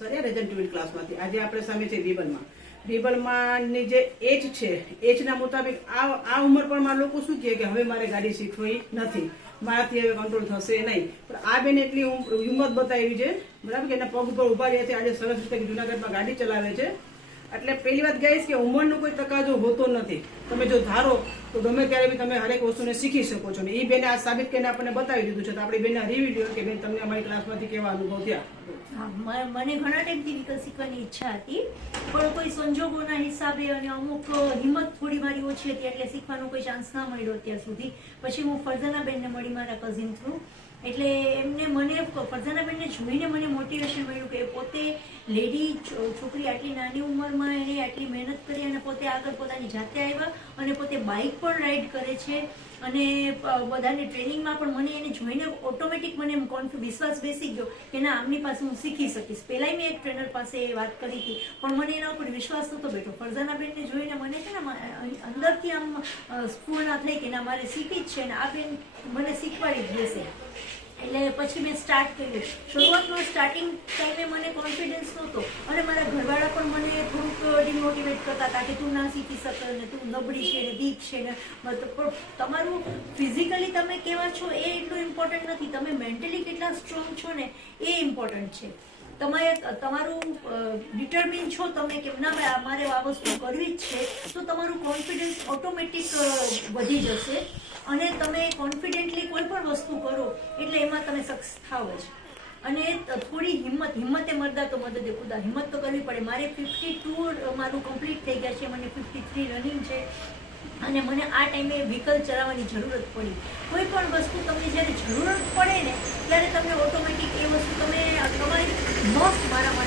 સરિયા રેજન tune ક્લાસમાંથી આજે આપણે સામે છે બીબલમાંની જે એજ છે એજના મુતાબિક આ ઉંમર પર લોકો શું કહે કે હવે મારે ગાડી શીખવી નથી, મારાથી હવે કંટ્રોલ થશે નહીં. પણ આ બેન એટલી હિંમત બતાવી છે, બરાબર, કે એના પગ ઉપર ઉભા રહ્યા છે, આજે સરસ રીતે જુનાગઢમાં ગાડી ચલાવે છે. એટલે પહેલી વાત કહીશ કે ઉંમરનો કોઈ તકાજો હોતો નથી. તમે જો ધારો તો ગમે ત્યારે બી તમે હરેક વસ્તુને શીખી શકો છો. ને એ બેને આ સાબિત કરીને આપણને બતાવી દીધું છે. તો આપણી બેનના રિવ્યુ કે બેન તમને અમારી ક્લાસમાંથી કેવા અનુભવ થયા? મને ઘણા ટાઈમથી વ્હીકલ શીખવાની ઈચ્છા હતી, પણ કોઈ સંજોગોના હિસાબે અને અમુક હિંમત થોડી મારી ઓછી હતી એટલે શીખવાનો કોઈ ચાન્સ ના મળ્યો અત્યાર સુધી. પછી હું ફરજાના બેનને મળી મારા કઝિન થ્રુ, એટલે એમને મને ફરજાનાબેનને જોઈને મને મોટિવેશન મળ્યું કે પોતે લેડી છોકરી આટલી નાની ઉંમરમાં એને આટલી મહેનત કરી અને પોતે આગળ પોતાની જાતે આવ્યા અને પોતે બાઇક પણ રાઈડ કરે છે અને બધાને ટ્રેનિંગમાં પણ મને એને જોઈને ઓટોમેટિક મને વિશ્વાસ બેસી ગયો કે ના આમની પાસે હું શીખી શકીશ. પહેલાં મેં એક ટ્રેનર પાસે વાત કરી હતી પણ મને એના ઉપર વિશ્વાસ નહોતો બેઠો. ફરજાનાબેનને જોઈને મને છે ને અંદરથી આમ સ્ફૂર્ણા થઈ કે ના મારે શીખી જ છે ને આ બેન મને શીખવાડી જ દેશે. એટલે પછી મેં સ્ટાર્ટ કર્યું. શરૂઆતમાં સ્ટાર્ટિંગ ટાઈમે મને કોન્ફિડન્સ નહોતો અને મારા ઘરવાળા પણ મને થોડુંક ડિમોટિવેટ કરતા હતા કે તું ના શીખી શકે ને તું નબળી છે ને વીક છે ને. પણ તમારું ફિઝિકલી તમે કેવા છો એ એટલું ઇમ્પોર્ટન્ટ નથી, તમે મેન્ટલી કેટલા સ્ટ્રોંગ છો ને એ ઇમ્પોર્ટન્ટ છે. તમારું ડિટર્મિન છો તમે કે ના મારે આ વસ્તુ કરવી જ છે તો તમારું કોન્ફિડન્સ ઓટોમેટિક વધી જશે અને તમે કોન્ફિડન્ટલી કોઈ પણ વસ્તુ કરો એટલે એમાં તમે સક્સેસ થાવ જ. અને થોડી હિંમતે મરદા તો મદદે ખુદા, હિંમત તો કરવી પડે. મારે 52 મારું કમ્પ્લીટ થઈ ગયા છે, મને 53 રનિંગ છે અને મને આ ટાઈમે વ્હીકલ ચલાવવાની જરૂરત પડી. કોઈ પણ વસ્તુ તમને જ્યારે જરૂરત પડે ને ત્યારે તમને ઓટોમેટિક એ વસ્તુ તમે તમારી મસ્ત મારા માટે